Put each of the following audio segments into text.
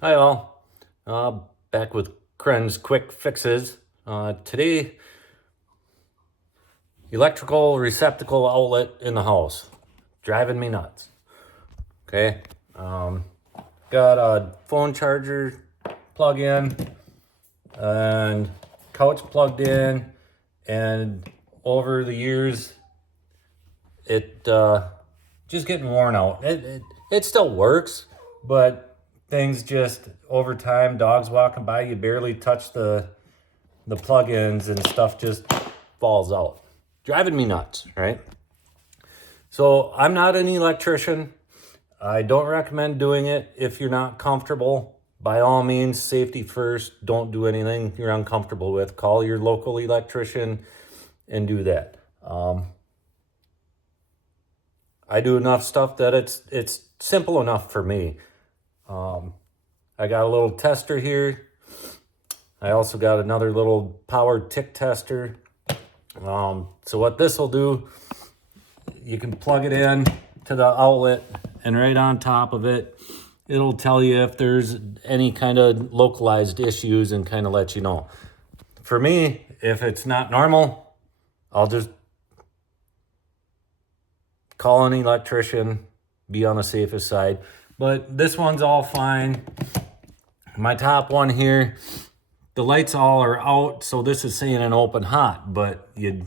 Hi all, back with Kren's Quick Fixes. Today, electrical receptacle outlet in the house. Driving me nuts. Okay, um, got a phone charger plug in and couch plugged in, and over the years, it just getting worn out. It still works, but things just over time, dogs walking by, you barely touch the plugins and stuff just falls out. Driving me nuts, right? So I'm not an electrician. I don't recommend doing it if you're not comfortable. By all means, safety first. Don't do anything you're uncomfortable with. Call your local electrician and do that. I do enough stuff that it's simple enough for me. I got a little tester here. I also got another little power tick tester. So what this will do, you can plug it in to the outlet, and right on top of it, it'll tell you if there's any kind of localized issues and kind of let you know. For me, if it's not normal, I'll just call an electrician, be on the safest side. But this one's all fine. My top one here, the lights all are out, so this is saying an open hot, but you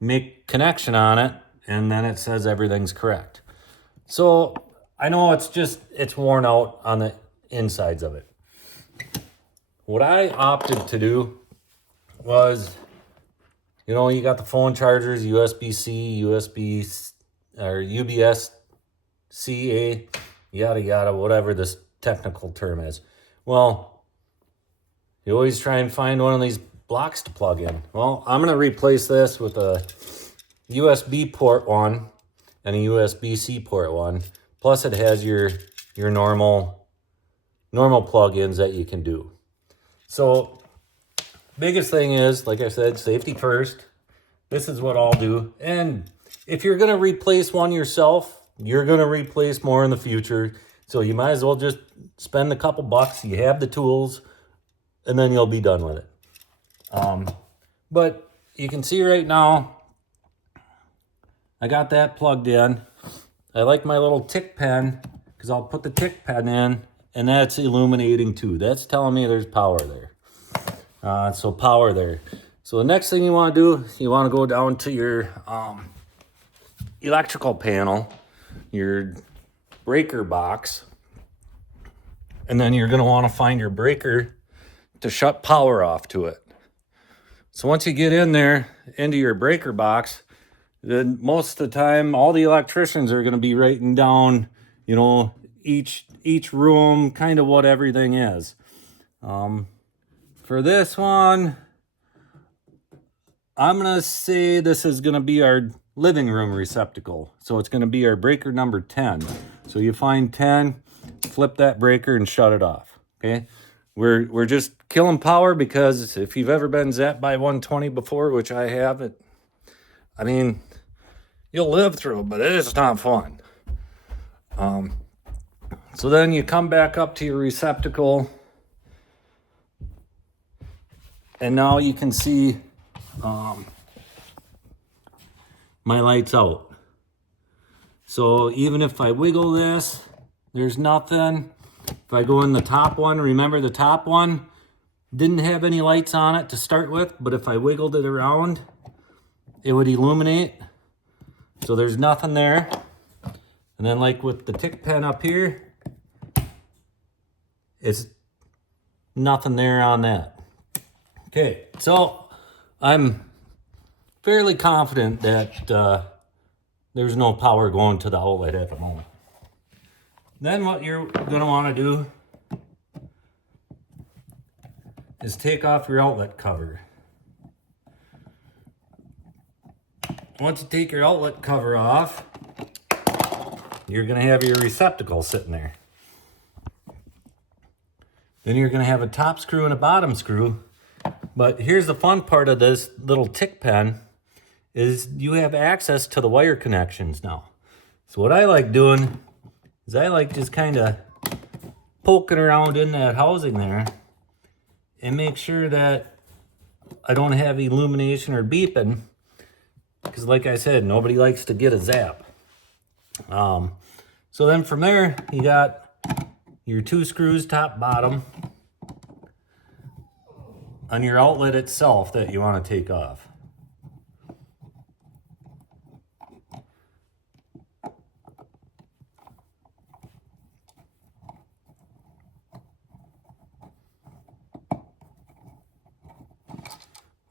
make connection on it and then it says everything's correct. So I know it's worn out on the insides of it. What I opted to do was, you got the phone chargers, USB-C, USB or UBS-CA, yada yada, whatever this technical term is. Well, you always try and find one of these blocks to plug in. Well, I'm going to replace this with a USB port one and a USB-C port one. Plus it has your normal plugins that you can do. So biggest thing is, like I said, safety first. This is what I'll do. And if you're going to replace one yourself, you're going to replace more in the future. So you might as well just spend a couple bucks. You have the tools, and then you'll be done with it. But you can see right now, I got that plugged in. I like my little tick pen because I'll put the tick pen in, and that's illuminating too. That's telling me there's power there. So power there. So the next thing you want to do, you want to go down to your electrical panel, your breaker box, and then you're going to want to find your breaker to shut power off to it. So once you get in there into your breaker box, then most of the time all the electricians are going to be writing down, each room, kind of what everything is. For this one, I'm going to say this is going to be our living room receptacle. So it's going to be our breaker number 10. So you find 10, flip that breaker and shut it off. Okay. We're just killing power because if you've ever been zapped by 120 before, which I have, you'll live through it, but it's not fun. So then you come back up to your receptacle, and now you can see my light's out. So even if I wiggle this, there's nothing. If I go in the top one, remember the top one didn't have any lights on it to start with, but if I wiggled it around, it would illuminate. So there's nothing there. And then like with the tick pen up here, it's nothing there on that. Okay, so I'm fairly confident that there's no power going to the outlet at the moment. Then what you're going to want to do is take off your outlet cover. Once you take your outlet cover off, you're going to have your receptacle sitting there. Then you're going to have a top screw and a bottom screw. But here's the fun part of this little tick pen is you have access to the wire connections now. So what I like doing is I like just kind of poking around in that housing there and make sure that I don't have illumination or beeping, because like I said, nobody likes to get a zap. So then from there, you got your 2 screws top bottom on your outlet itself that you want to take off.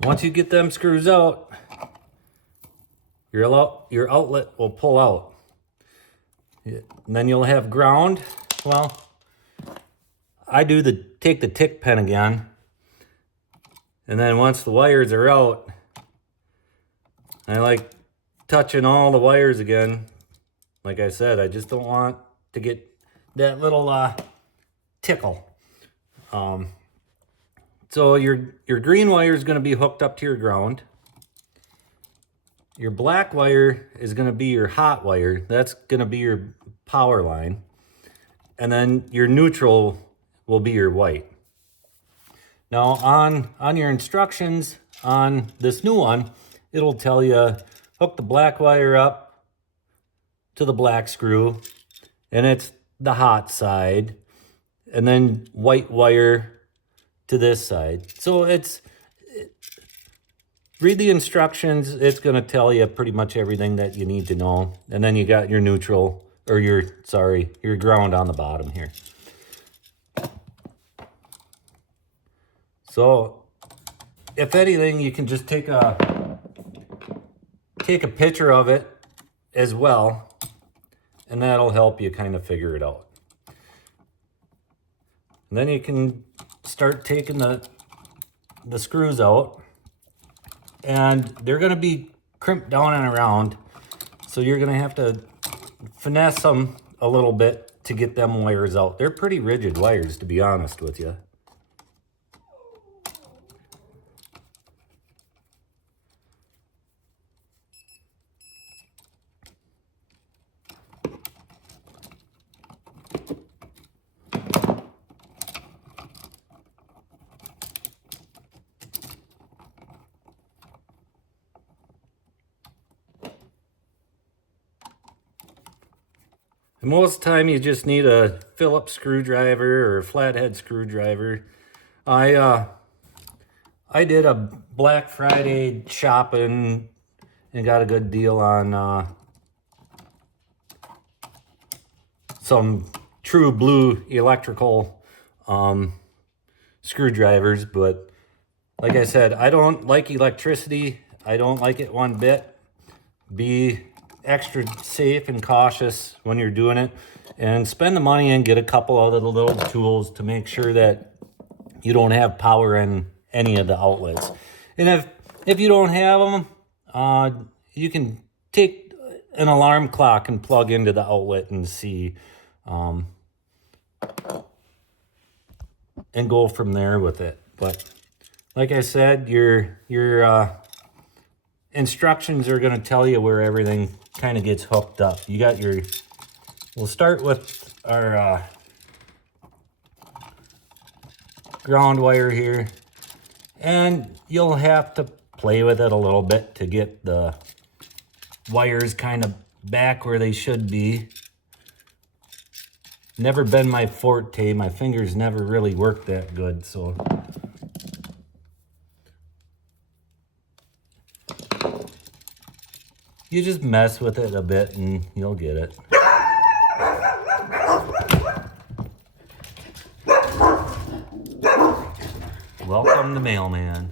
Once you get them screws out, your outlet will pull out. And then you'll have ground. Well, I do take the tick pen again. And then once the wires are out, I like touching all the wires again. Like I said, I just don't want to get that little tickle. So your green wire is going to be hooked up to your ground. Your black wire is going to be your hot wire. That's going to be your power line. And then your neutral will be your white. Now on your instructions on this new one, it'll tell you hook the black wire up to the black screw, and it's the hot side, and then white wire to this side. So read the instructions. It's going to tell you pretty much everything that you need to know. And then you got your neutral, or your ground on the bottom here. So if anything, you can just take a picture of it as well, and that'll help you kind of figure it out. And then you can start taking the screws out, and they're going to be crimped down and around, so you're going to have to finesse them a little bit to get them wires out. They're pretty rigid wires, to be honest with you. And most of the time you just need a Phillips screwdriver or a flathead screwdriver. I did a Black Friday shopping and got a good deal on some True Blue electrical screwdrivers, but like I said, I don't like electricity. I don't like it one bit. Be extra safe and cautious when you're doing it, and spend the money and get a couple of the little tools to make sure that you don't have power in any of the outlets. And if you don't have them, you can take an alarm clock and plug into the outlet and see, and go from there with it. But like I said, your instructions are going to tell you where everything kind of gets hooked up. You got we'll start with our ground wire here, and you'll have to play with it a little bit to get the wires kind of back where they should be. Never been my forte. My fingers never really work that good, so you just mess with it a bit and you'll get it. Welcome to Mailman.